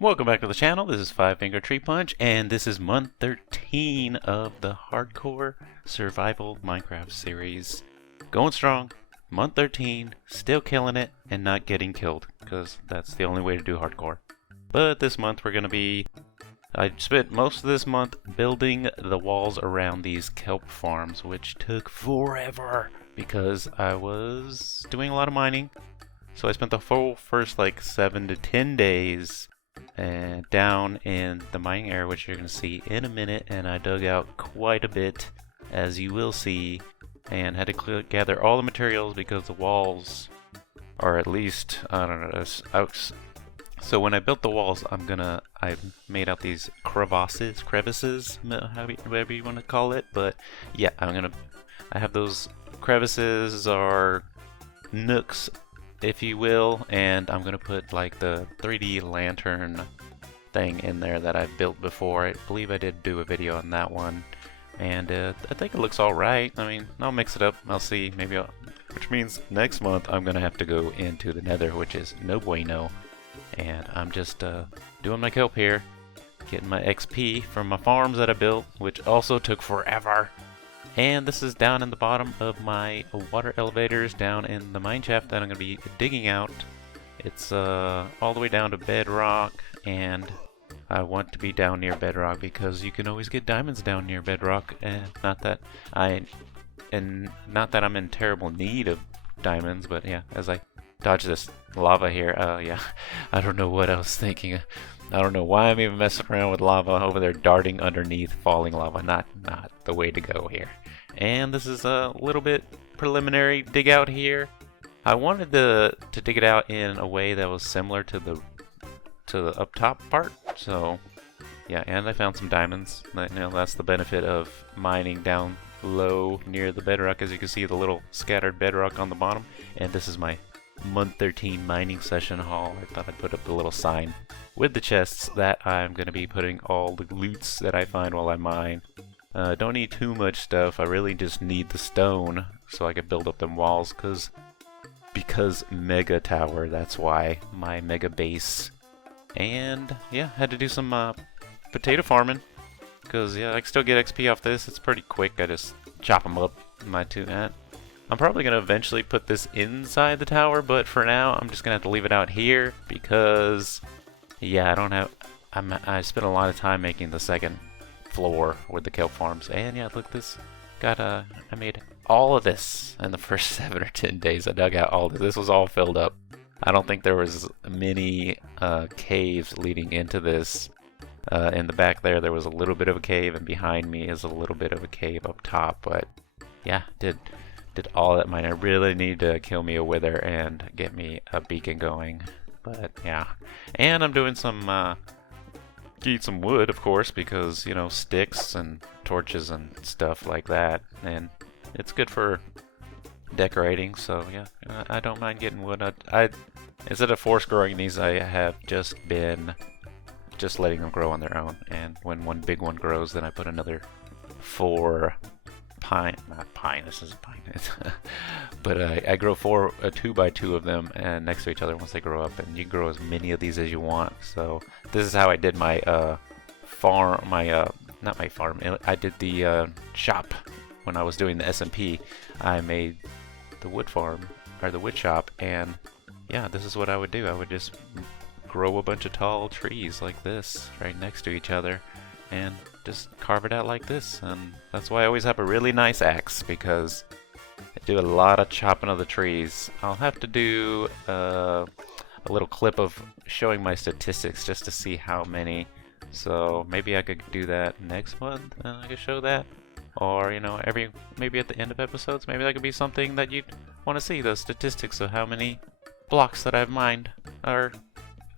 Welcome back to the channel. This is Five Finger Tree Punch, and this is month 13 of the Hardcore Survival Minecraft series. Going strong, month 13, still killing it, and not getting killed, because that's the only way to do hardcore. But this month I spent most of this month building the walls around these kelp farms, which took forever, because I was doing a lot of mining. So I spent the full first 7 to 10 days down in the mining area, which you're going to see in a minute, and I dug out quite a bit, as you will see, and had to gather all the materials because the walls are at least, I don't know, so when I built the walls, I made out these crevices, whatever you want to call it, but yeah, I have those crevices or nooks, if you will, and I'm gonna put the 3D lantern thing in there that I built before. I believe I did do a video on that one, and I think it looks alright. I mean, I'll mix it up, I'll see, which means next month I'm gonna have to go into the nether, which is no bueno, and I'm just doing my kelp here, getting my XP from my farms that I built, which also took forever. And this is down in the bottom of my water elevators down in the mine shaft that I'm going to be digging out. It's all the way down to bedrock, and I want to be down near bedrock because you can always get diamonds down near bedrock, and not that I'm in terrible need of diamonds, but yeah, as I dodge this lava here, yeah, I don't know what I was thinking. I don't know why I'm even messing around with lava over there, darting underneath falling lava. Not the way to go here. And this is a little bit preliminary dig out here. I wanted to dig it out in a way that was similar to the up top part. So yeah, and I found some diamonds. That's the benefit of mining down low near the bedrock. As you can see, the little scattered bedrock on the bottom. And this is my month 13 mining session haul. I thought I'd put up a little sign with the chests that I'm going to be putting all the loots that I find while I mine. Don't need too much stuff. I really just need the stone so I can build up them walls, because mega tower, that's why, my mega base. And yeah, had to do some potato farming, because yeah, I can still get XP off this. It's pretty quick. I just chop them up in my I'm probably going to eventually put this inside the tower, but for now I'm just going to have to leave it out here because yeah, I spent a lot of time making the second floor with the kelp farms, and yeah, look, I made all of this in the first 7 or 10 days. I dug out all this. This was all filled up. I don't think there was many caves leading into this. In the back there was a little bit of a cave, and behind me is a little bit of a cave up top, but yeah, did all that mine. I really need to kill me a wither and get me a beacon going, but yeah. And I'm doing get some wood, of course, because, sticks and torches and stuff like that, and it's good for decorating, so yeah, I don't mind getting wood. I instead of force growing these, I have just been letting them grow on their own, and when one big one grows, then I put another 4 pine, not pine, this is pine, but I grow 4 2x2 of them and next to each other once they grow up, and you can grow as many of these as you want. So this is how I did my farm, not my farm, I did the shop when I was doing the SMP. I made the wood farm, or the wood shop, and yeah, this is what I would do. I would just grow a bunch of tall trees like this right next to each other and just carve it out like this, and that's why I always have a really nice axe, because I do a lot of chopping of the trees. I'll have to do a little clip of showing my statistics just to see how many, so maybe I could do that next month and I could show that, or maybe at the end of episodes, maybe that could be something that you'd want to see, the statistics of how many blocks that I've mined, or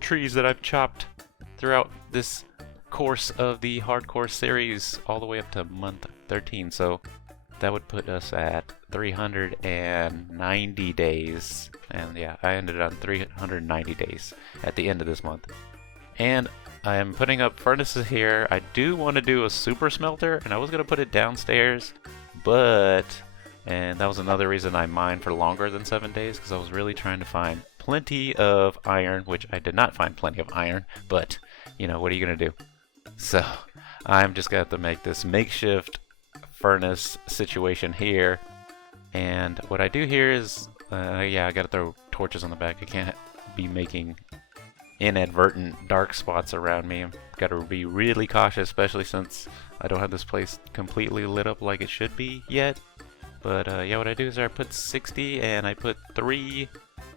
trees that I've chopped throughout this course of the hardcore series, all the way up to month 13. So that would put us at 390 days, and yeah, I ended on 390 days at the end of this month. And I am putting up furnaces here. I do want to do a super smelter, and I was going to put it downstairs, and that was another reason I mined for longer than 7 days, because I was really trying to find plenty of iron, which I did not find plenty of iron, but, you know, what are you going to do? So, I'm just going to have to make this makeshift furnace situation here. And what I do here is, yeah, I got to throw torches on the back. I can't be making inadvertent dark spots around me. I've got to be really cautious, especially since I don't have this place completely lit up like it should be yet. But yeah, what I do is I put 60 and I put 3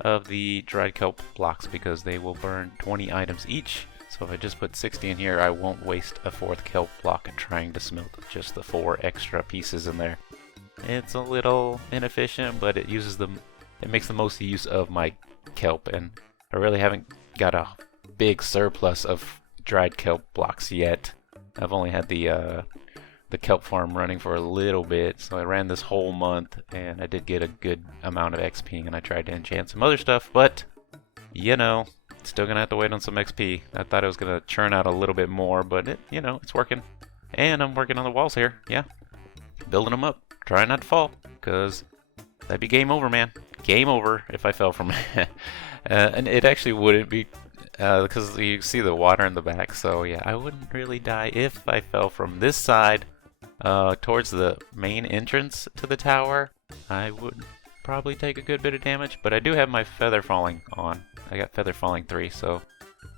of the dried kelp blocks because they will burn 20 items each. So if I just put 60 in here, I won't waste a 4th kelp block trying to smelt just the 4 extra pieces in there. It's a little inefficient, but it makes the most use of my kelp, and I really haven't got a big surplus of dried kelp blocks yet. I've only had the kelp farm running for a little bit, so I ran this whole month, and I did get a good amount of XP, and I tried to enchant some other stuff, but, you know, still gonna have to wait on some XP. I thought it was gonna churn out a little bit more, but it, you know, it's working. And I'm working on the walls here, yeah. Building them up, trying not to fall, because that'd be game over, man. Game over if I fell from it. And it actually wouldn't be, because you see the water in the back, so yeah, I wouldn't really die if I fell from this side towards the main entrance to the tower. I would probably take a good bit of damage, but I do have my feather falling on. I got feather falling 3, so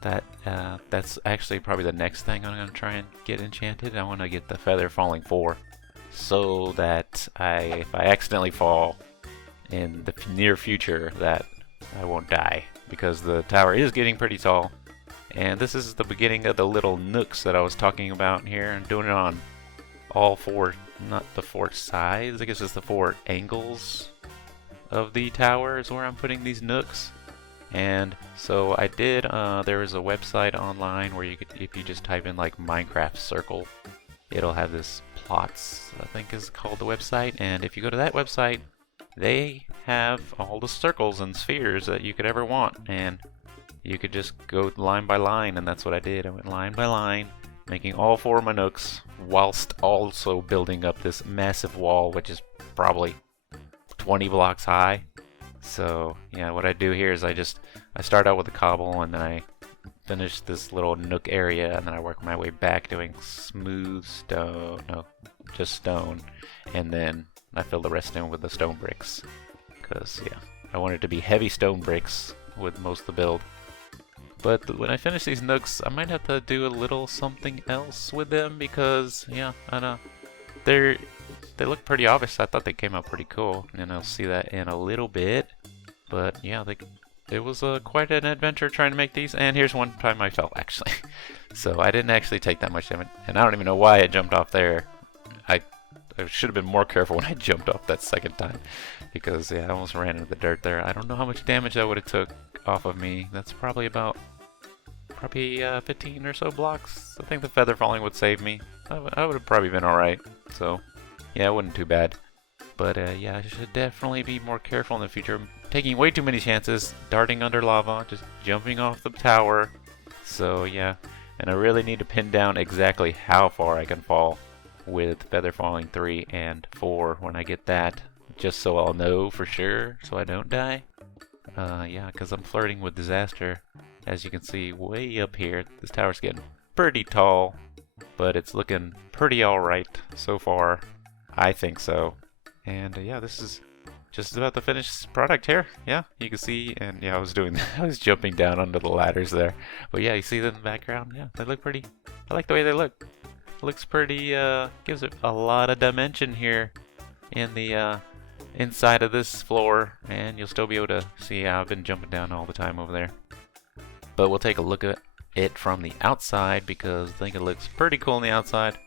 that's actually probably the next thing I'm going to try and get enchanted. I want to get the feather falling 4, so that if I accidentally fall in the near future, that I won't die, because the tower is getting pretty tall. And this is the beginning of the little nooks that I was talking about here, and doing it on all 4, not the 4 sides, I guess it's the 4 angles of the tower is where I'm putting these nooks. And so I did, there is a website online where you could, if you just type in like Minecraft circle, it'll have this plots, I think is called the website. And if you go to that website, they have all the circles and spheres that you could ever want, and you could just go line by line, and that's what I did. I went line by line, making all 4 of my nooks, whilst also building up this massive wall, which is probably 20 blocks high. So yeah, what I do here is I start out with a cobble, and then I finish this little nook area, and then I work my way back doing smooth stone, no, just stone, and then I fill the rest in with the stone bricks, because yeah, I want it to be heavy stone bricks with most of the build. But when I finish these nooks, I might have to do a little something else with them, because yeah, I know they look pretty obvious. I thought they came out pretty cool, and I'll see that in a little bit. But yeah, it was quite an adventure trying to make these, and here's one time I fell, actually. So I didn't actually take that much damage, and I don't even know why I jumped off there. I should have been more careful when I jumped off that second time, because yeah, I almost ran into the dirt there. I don't know how much damage that would have took off of me. That's probably 15 or so blocks. I think the feather falling would save me. I would have probably been alright. So yeah, it wasn't too bad. But yeah, I should definitely be more careful in the future. I'm taking way too many chances, darting under lava, just jumping off the tower. So yeah, and I really need to pin down exactly how far I can fall with feather falling 3 and 4 when I get that, just so I'll know for sure, so I don't die. Yeah, because I'm flirting with disaster. As you can see way up here, this tower's getting pretty tall, but it's looking pretty alright so far. I think so. And yeah, this is just about the finished product here. Yeah, you can see, and yeah, I was doing that. I was jumping down under the ladders there. But yeah, you see them in the background? Yeah, they look pretty. I like the way they look. Looks pretty, gives it a lot of dimension here in the inside of this floor, and you'll still be able to see how I've been jumping down all the time over there. But we'll take a look at it from the outside, because I think it looks pretty cool on the outside,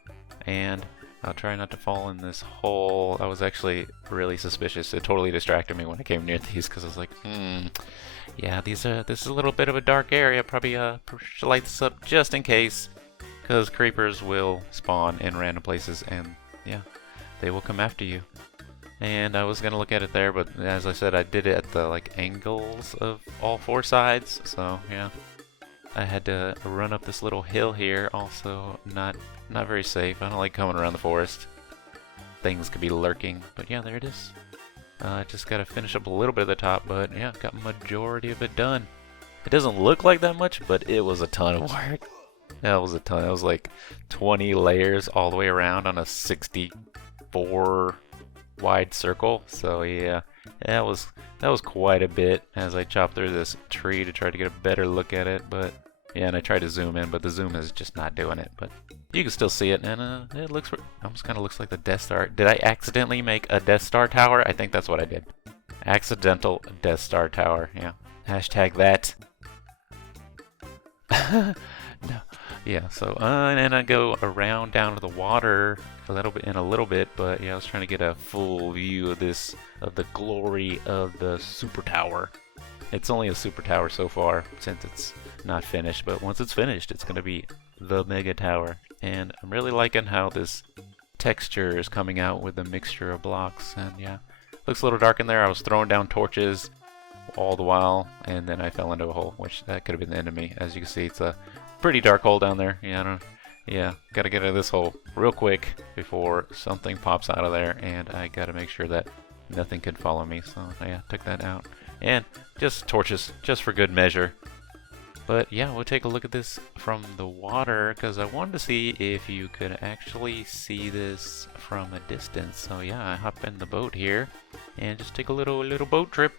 and I'll try not to fall in this hole. I was actually really suspicious. It totally distracted me when I came near these, because I was like, yeah, this is a little bit of a dark area. Probably should light this up just in case, because creepers will spawn in random places, and yeah, they will come after you. And I was gonna look at it there, but as I said, I did it at the like angles of all 4 sides, so yeah, I had to run up this little hill here. Also, not very safe. I don't like coming around the forest. Things could be lurking, but yeah, there it is. Just gotta finish up a little bit of the top, but yeah, got majority of it done. It doesn't look like that much, but it was a ton of work. That was a ton. It was like 20 layers all the way around on a 64 wide circle. So yeah, that was quite a bit as I chopped through this tree to try to get a better look at it. But yeah, and I tried to zoom in, but the zoom is just not doing it. But you can still see it, and it looks almost kind of looks like the Death Star. Did I accidentally make a Death Star tower? I think that's what I did. Accidental Death Star tower. Yeah. Hashtag that. No. Yeah, so and then I go around down to the water a little bit, but yeah, I was trying to get a full view of this, of the glory of the super tower. It's only a super tower so far since it's not finished, but once it's finished, it's going to be the mega tower. And I'm really liking how this texture is coming out with the mixture of blocks. And yeah, looks a little dark in there. I was throwing down torches all the while, and then I fell into a hole, which that could have been the end of me. As you can see, it's a pretty dark hole down there. Yeah, gotta get out of this hole real quick before something pops out of there, and I gotta make sure that nothing can follow me. So yeah, took that out, and just torches, just for good measure. But yeah, we'll take a look at this from the water, because I wanted to see if you could actually see this from a distance. So yeah, I hop in the boat here and just take a little boat trip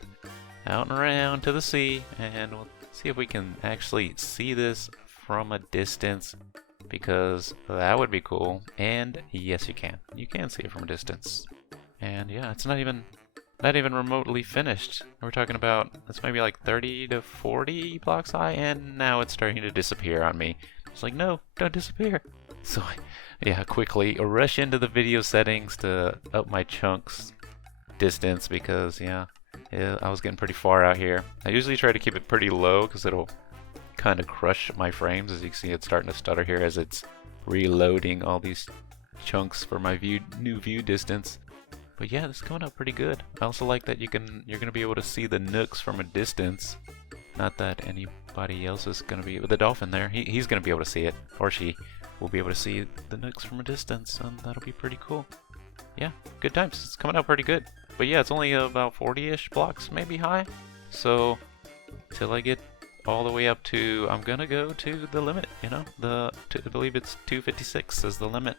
out and around to the sea, and we'll see if we can actually see this from a distance, because that would be cool. And yes, you can see it from a distance. And yeah, it's not even remotely finished. We're talking about, it's maybe like 30 to 40 blocks high, and now it's starting to disappear on me. It's like, no, don't disappear. So yeah, quickly rush into the video settings to up my chunks distance, because yeah, I was getting pretty far out here. I usually try to keep it pretty low because it'll kind of crush my frames. As you can see, it's starting to stutter here as it's reloading all these chunks for my new view distance. But yeah, this is coming out pretty good. I also like that you're gonna be able to see the nooks from a distance. Not that anybody else is gonna be with the dolphin there. He's gonna be able to see it, or she will be able to see the nooks from a distance, and that'll be pretty cool. Yeah, good times. It's coming out pretty good. But yeah, it's only about 40-ish blocks maybe high. So till I get all the way up to, I'm gonna go to the limit, you know, I believe it's 256 is the limit,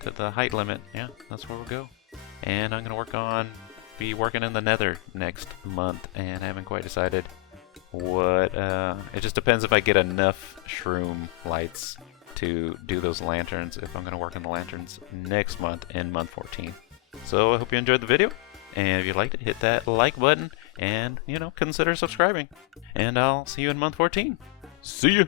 to the height limit. Yeah, that's where we'll go. And I'm gonna be working in the nether next month, and I haven't quite decided what, it just depends if I get enough shroom lights to do those lanterns, if I'm gonna work on the lanterns next month in month 14. So I hope you enjoyed the video, and if you liked it, hit that like button, and, you know, consider subscribing. And I'll see you in month 14. See ya!